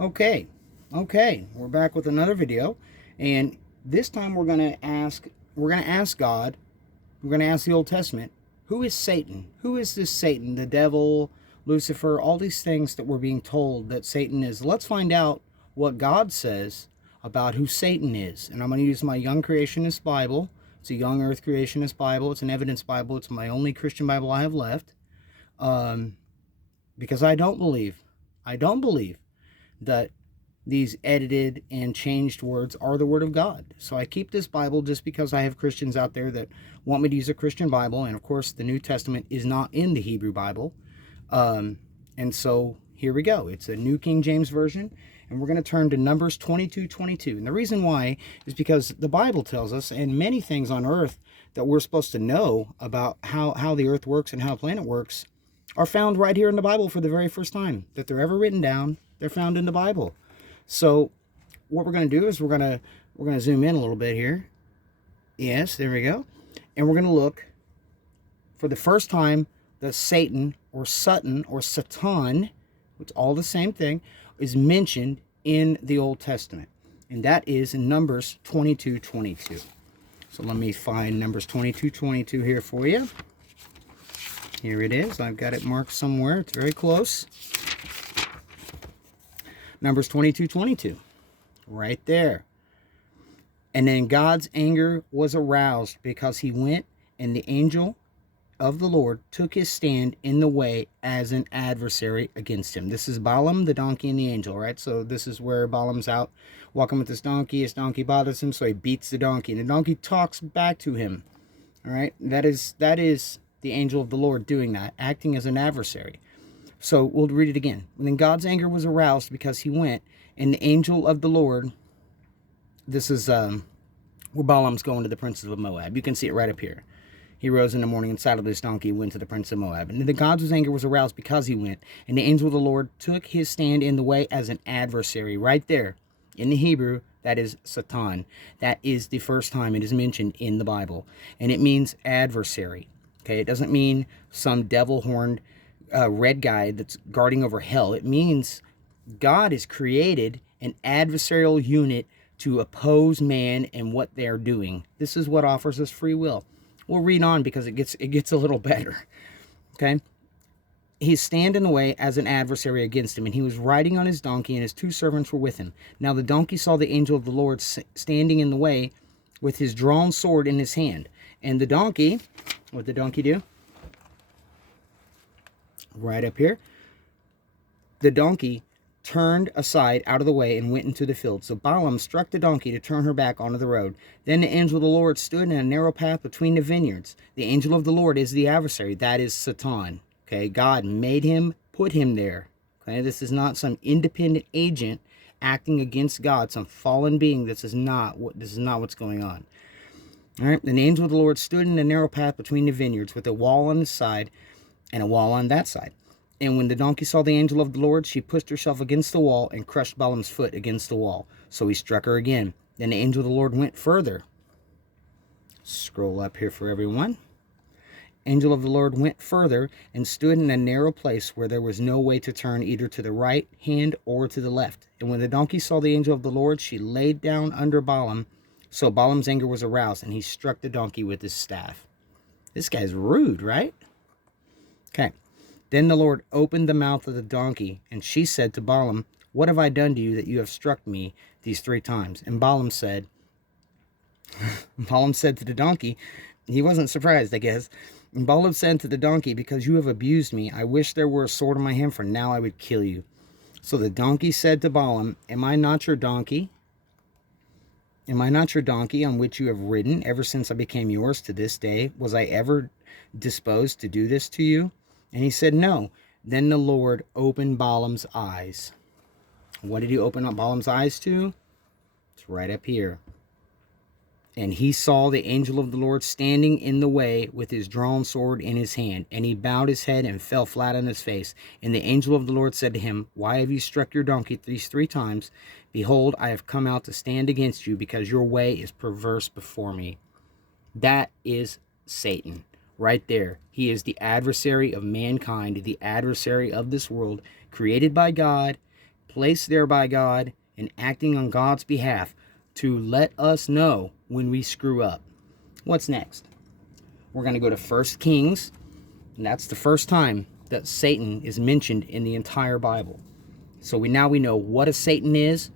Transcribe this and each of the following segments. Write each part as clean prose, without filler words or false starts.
Okay, we're back with another video, and this time we're gonna ask God, we're gonna ask the Old Testament, who is Satan? Who is this Satan? The devil, Lucifer, all these things that we're being told that Satan is. Let's find out what God says about who Satan is. And I'm gonna use my Young Creationist Bible. It's a Young Earth Creationist Bible. It's an evidence Bible. It's my only Christian Bible I have left. Um, because I don't believe that these edited and changed words are the Word of God. So I keep this Bible just because I have Christians out there that want me to use a Christian Bible. And of course, the New Testament is not in the Hebrew Bible. And so here we go. It's a New King James Version. And we're going to turn to Numbers 22:22. And the reason why is because the Bible tells us, and many things on earth that we're supposed to know about how the earth works and how a planet works are found right here in the Bible for the very first time. That they're ever written down, they're found in the Bible. So what we're going to do is we're going to zoom in a little bit here. Yes, there we go. And we're going to look for the first time that Satan or Satan or Satan, it's all the same thing, is mentioned in the Old Testament. And that is in Numbers 22:22. So let me find Numbers 22:22 here for you. Here it is. I've got it marked somewhere. It's very close. Numbers 22:22. Right there. And then God's anger was aroused because he went, and the angel of the Lord took his stand in the way as an adversary against him. This is Balaam, the donkey, and the angel, right? So this is where Balaam's out walking with his donkey. His donkey bothers him, so he beats the donkey. And the donkey talks back to him. All right? That is the angel of the Lord doing that, acting as an adversary. So we'll read it again. And then God's anger was aroused because he went, and the angel of the Lord, this is where Balaam's going to the princes of Moab. You can see it right up here. He rose in the morning and saddled his donkey and went to the prince of Moab. And the God's anger was aroused because he went. And the angel of the Lord took his stand in the way as an adversary. Right there. In the Hebrew, that is Satan. That is the first time it is mentioned in the Bible. And it means adversary. Okay, it doesn't mean some devil-horned red guy that's guarding over hell. It means God has created an adversarial unit to oppose man and what they're doing. This is what offers us free will. We'll read on because it gets a little better. Okay? He stand in the way as an adversary against him, and he was riding on his donkey, and his two servants were with him. Now the donkey saw the angel of the Lord standing in the way with his drawn sword in his hand. And the donkey, what did the donkey do? Right up here. The donkey turned aside out of the way and went into the field. So Balaam struck the donkey to turn her back onto the road. Then the angel of the Lord stood in a narrow path between the vineyards. The angel of the Lord is the adversary. That is Satan. Okay, God made him, put him there. Okay, this is not some independent agent acting against God, some fallen being. This is not what's going on. All right, and the angel of the Lord stood in a narrow path between the vineyards with a wall on this side and a wall on that side. And when the donkey saw the angel of the Lord, she pushed herself against the wall and crushed Balaam's foot against the wall. So he struck her again. Then the angel of the Lord went further. Scroll up here for everyone. Angel of the Lord went further and stood in a narrow place where there was no way to turn either to the right hand or to the left. And when the donkey saw the angel of the Lord, she laid down under Balaam. So Balaam's anger was aroused, and he struck the donkey with his staff. This guy's rude, right? Okay. Then the Lord opened the mouth of the donkey, and she said to Balaam, "What have I done to you that you have struck me these 3 times?" And Balaam said to the donkey, he wasn't surprised, I guess. And Balaam said to the donkey, "Because you have abused me, I wish there were a sword in my hand, for now I would kill you." So the donkey said to Balaam, Am I not your donkey? Am I not your donkey on which you have ridden ever since I became yours to this day? Was I ever disposed to do this to you? And he said, No. Then the Lord opened Balaam's eyes. What did he open up Balaam's eyes to? It's right up here. And he saw the angel of the Lord standing in the way with his drawn sword in his hand. And he bowed his head and fell flat on his face. And the angel of the Lord said to him, Why have you struck your donkey these 3 times? Behold, I have come out to stand against you, because your way is perverse before me. That is Satan. Right there. He is the adversary of mankind, the adversary of this world, created by God, placed there by God and acting on God's behalf to let us know when we screw up. What's next? We're going to go to 1 Kings, and that's the first time that Satan is mentioned in the entire Bible. So we know what a Satan is,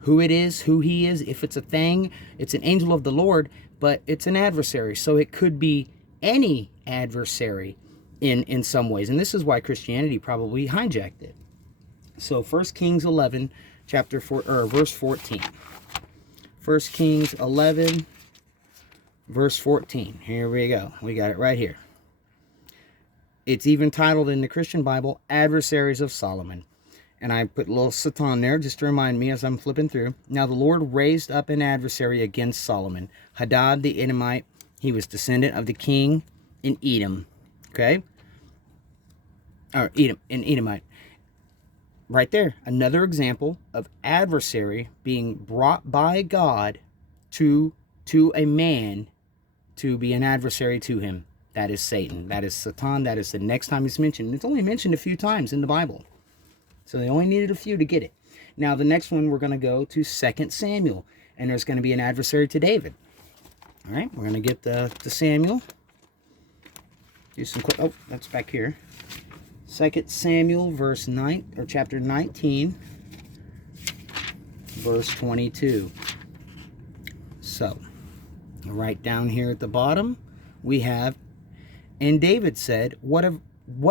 who it is, who he is. If it's a thing, it's an angel of the Lord, but it's an adversary. So it could be any adversary in some ways. And this is why Christianity probably hijacked it. So 1 Kings 11, verse 14. 1 Kings 11, verse 14. Here we go. We got it right here. It's even titled in the Christian Bible, Adversaries of Solomon. And I put a little Satan there just to remind me as I'm flipping through. Now the Lord raised up an adversary against Solomon, Hadad the Edomite. He was descendant of the king in Edom. Okay? Or Edom, an Edomite. Right there, another example of adversary being brought by God to a man to be an adversary to him. That is Satan. That is Satan. That is the next time it's mentioned. It's only mentioned a few times in the Bible. So they only needed a few to get it. Now the next one, we're going to go to 2 Samuel. And there's going to be an adversary to David. All right, we're going to get the Samuel. Do some quick, oh, that's back here. 2 Samuel, chapter 19, verse 22. So, right down here at the bottom, we have, and David said, What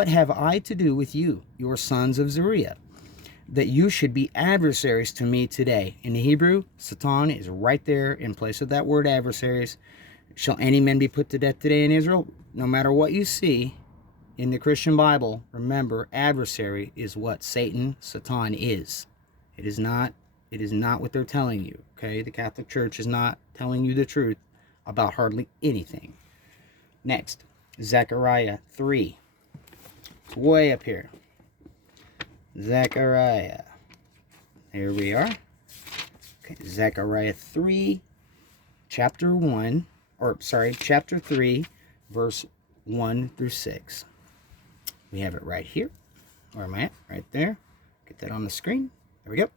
have I to do with you, your sons of Zeruiah, that you should be adversaries to me today? In the Hebrew, Satan is right there in place of that word adversaries. Shall any man be put to death today in Israel? No matter what you see in the Christian Bible, remember, adversary is what Satan is. It is not what they're telling you, okay? The Catholic Church is not telling you the truth about hardly anything. Next, Zechariah 3. It's way up here. Zechariah. Here we are. Okay, Zechariah 3, chapter 3, verse 1 through 6. We have it right here. Where am I at? Right there. Get that on the screen. There we go.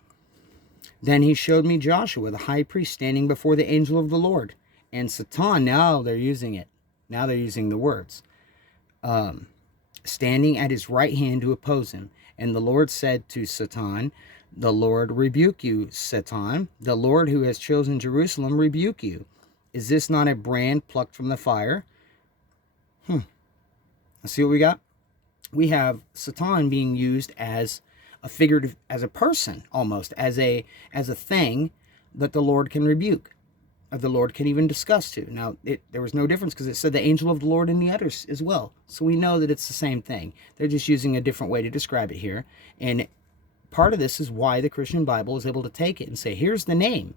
Then he showed me Joshua, the high priest, standing before the angel of the Lord. And Satan, now they're using it. Now they're using the words. Standing at his right hand to oppose him. And the Lord said to Satan, the Lord rebuke you, Satan. The Lord who has chosen Jerusalem rebuke you. Is this not a brand plucked from the fire? Let's see what we got. We have Satan being used as a figurative, as a person, almost as a thing that the Lord can rebuke, or the Lord can even discuss to. Now, there was no difference because it said the angel of the Lord in the others as well. So we know that it's the same thing. They're just using a different way to describe it here. And part of this is why the Christian Bible is able to take it and say, here's the name.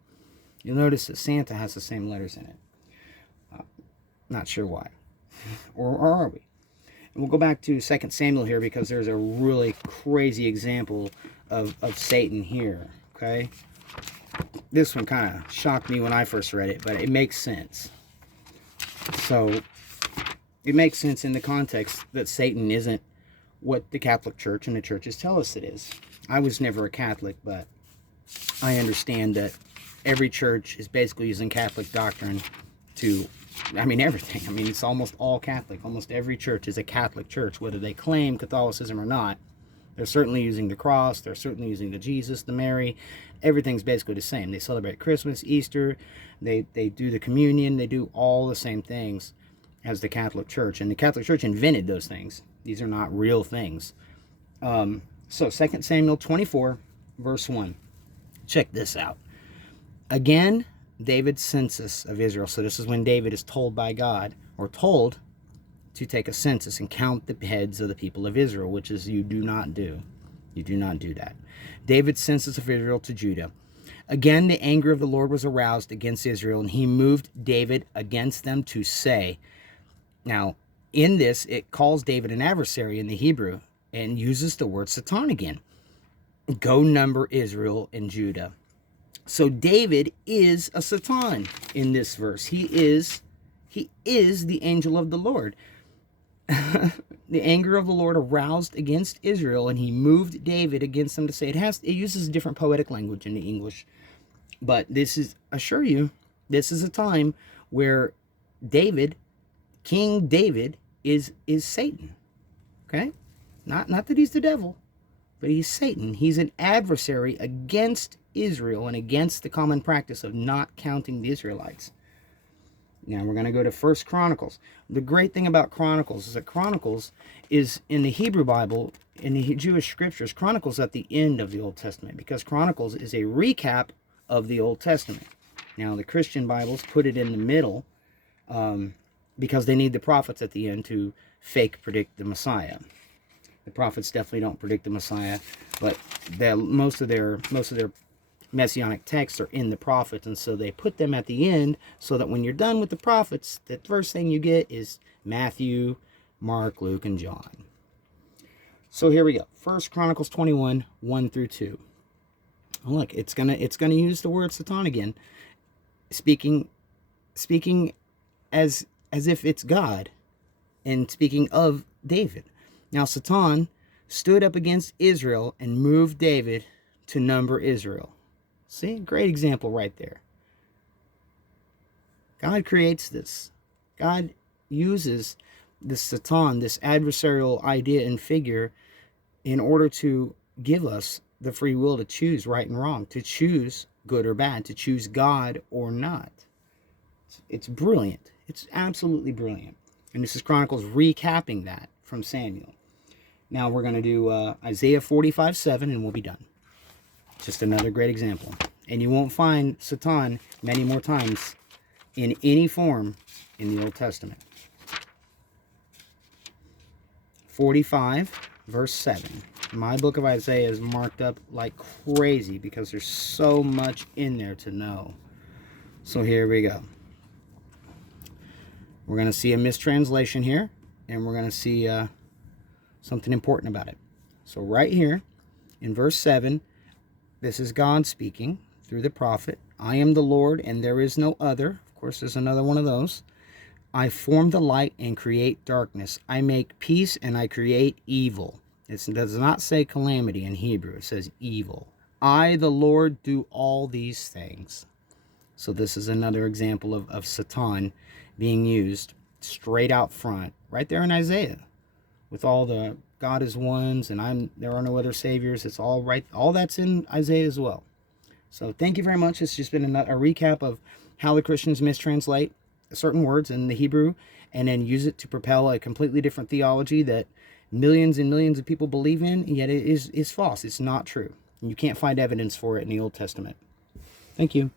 You'll notice that Santa has the same letters in it. Not sure why. Or are we? And we'll go back to 2 Samuel here because there's a really crazy example of Satan here. Okay? This one kind of shocked me when I first read it, but it makes sense. So, it makes sense in the context that Satan isn't what the Catholic Church and the churches tell us it is. I was never a Catholic, but I understand that every church is basically using Catholic doctrine to, everything. It's almost all Catholic. Almost every church is a Catholic church, whether they claim Catholicism or not. They're certainly using the cross. They're certainly using the Jesus, the Mary. Everything's basically the same. They celebrate Christmas, Easter. They do the communion. They do all the same things as the Catholic Church. And the Catholic Church invented those things. These are not real things. So 2 Samuel 24, verse 1. Check this out. Again, David's census of Israel. So this is when David is told by God, or told to take a census and count the heads of the people of Israel, which is you do not do. You do not do that. David's census of Israel to Judah. Again, the anger of the Lord was aroused against Israel, and he moved David against them to say. Now, in this, it calls David an adversary in the Hebrew and uses the word Satan again. Go number Israel and Judah. So David is a Satan in this verse. He is the angel of the Lord. the anger of the Lord aroused against Israel, and he moved David against them to say, it uses different poetic language in the English, but this is, assure you, this is a time where David, King David, is Satan. Okay? Not that he's the devil, but he's Satan. He's an adversary against Israel and against the common practice of not counting the Israelites. Now we're going to go to 1 Chronicles. The great thing about Chronicles is that Chronicles is, in the Hebrew Bible, in the Jewish scriptures, Chronicles at the end of the Old Testament, because Chronicles is a recap of the Old Testament. Now the Christian Bibles put it in the middle because they need the prophets at the end to fake predict the Messiah. The prophets definitely don't predict the Messiah, but most of their messianic texts are in the prophets, and so they put them at the end so that when you're done with the prophets, the first thing you get is Matthew, Mark, Luke, and John. So here we go. 1 Chronicles 21, 1 through 2. Oh, look, it's gonna use the word Satan again, speaking as if it's God, and speaking of David. Now Satan stood up against Israel and moved David to number Israel. See, great example right there. God creates this. God uses this Satan, this adversarial idea and figure, in order to give us the free will to choose right and wrong, to choose good or bad, to choose God or not. It's brilliant. It's absolutely brilliant. And this is Chronicles recapping that from Samuel. Now we're going to do Isaiah 45:7, and we'll be done. Just another great example. And you won't find Satan many more times in any form in the Old Testament. 45, verse 7. My book of Isaiah is marked up like crazy because there's so much in there to know. So here we go. We're going to see a mistranslation here, and we're going to see something important about it. So right here in verse 7, this is God speaking through the prophet. I am the Lord, and there is no other. Of course, there's another one of those. I form the light and create darkness. I make peace and I create evil. It does not say calamity in Hebrew. It says evil. I, the Lord, do all these things. So this is another example of Satan being used straight out front, right there in Isaiah, with all the God is ones and there are no other saviors. It's all right. All that's in Isaiah as well. So thank you very much. It's just been a recap of how the Christians mistranslate certain words in the Hebrew and then use it to propel a completely different theology that millions and millions of people believe in, and yet it is false. It's not true. You can't find evidence for it in the Old Testament. Thank you.